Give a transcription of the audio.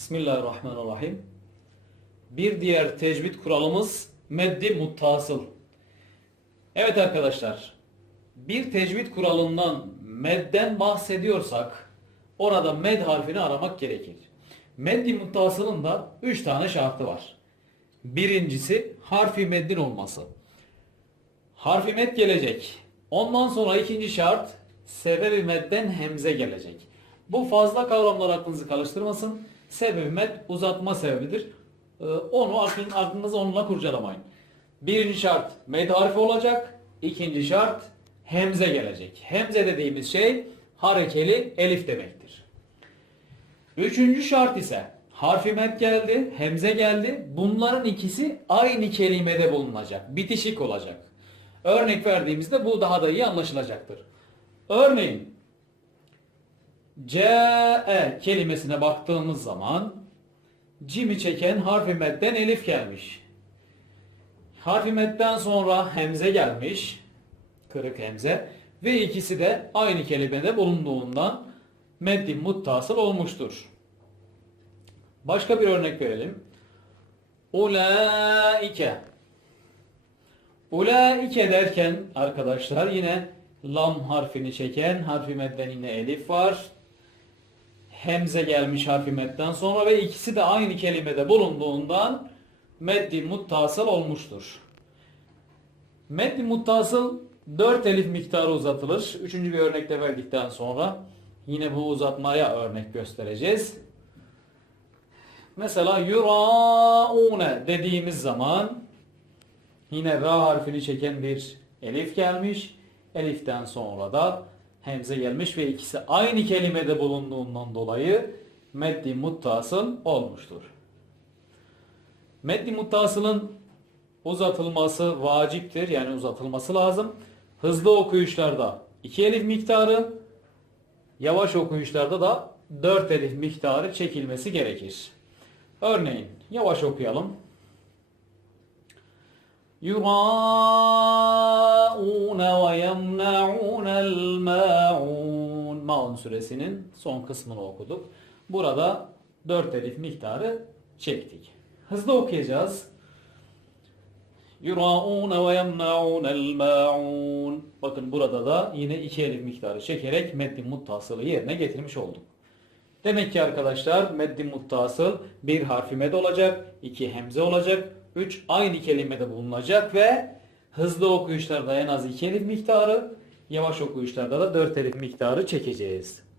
Bismillahirrahmanirrahim. Bir diğer tecvid kuralımız meddi muttasıl. Evet arkadaşlar, bir tecvid kuralından medden bahsediyorsak orada med harfini aramak gerekir. Meddi muttasılın da 3 tane şartı var. Birincisi harfi meddin olması. Harfi med gelecek. Ondan sonra ikinci şart sebebi medden hemze gelecek. Bu fazla kavramlar aklınızı karıştırmasın. Sebebi med uzatma sebebidir. Ee, Onu aklın, aklınızı onunla kurcalamayın. Birinci şart med harfi olacak. İkinci şart hemze gelecek. Hemze dediğimiz şey harekeli elif demektir. Üçüncü şart ise harfi met geldi, hemze geldi. Bunların ikisi aynı kelimede bulunacak. Bitişik olacak. Örnek verdiğimizde bu daha da iyi anlaşılacaktır. Örneğin CE kelimesine baktığımız zaman cimi çeken harfi medden elif gelmiş. Harfi medden sonra hemze gelmiş. Kırık hemze. Ve ikisi de aynı kelimede bulunduğundan meddi muttasıl olmuştur. Başka bir örnek verelim. Ulaike. Ulaike derken arkadaşlar yine lam harfini çeken harfi medden yine elif var. Hemze gelmiş harfi medden sonra ve ikisi de aynı kelimede bulunduğundan meddi muttasıl olmuştur. Meddi muttasıl 4 elif miktarı uzatılır. Üçüncü bir örnekte verdikten sonra yine bu uzatmaya örnek göstereceğiz. Mesela yuraune dediğimiz zaman yine ra harfini çeken bir elif gelmiş. Eliften sonra da hemze gelmiş ve ikisi aynı kelimede bulunduğundan dolayı meddi muttasıl olmuştur. Meddi muttasılın uzatılması vaciptir. Yani uzatılması lazım. Hızlı okuyuşlarda 2 elif miktarı, yavaş okuyuşlarda da 4 elif miktarı çekilmesi gerekir. Örneğin yavaş okuyalım. Yura suresinin son kısmını okuduk. Burada 4 elif miktarı çektik. Hızlı okuyacağız. Yura'un ve yemna'un el-ma'un. Bakın burada da yine iki elif miktarı çekerek meddin muttasılı yerine getirmiş olduk. Demek ki arkadaşlar meddin muttasıl bir harfi med olacak, iki hemze olacak, üç aynı kelimede bulunacak ve hızlı okuyuşlarda en az iki elif miktarı yavaş okuyuşlarda da dört elif miktarı çekeceğiz.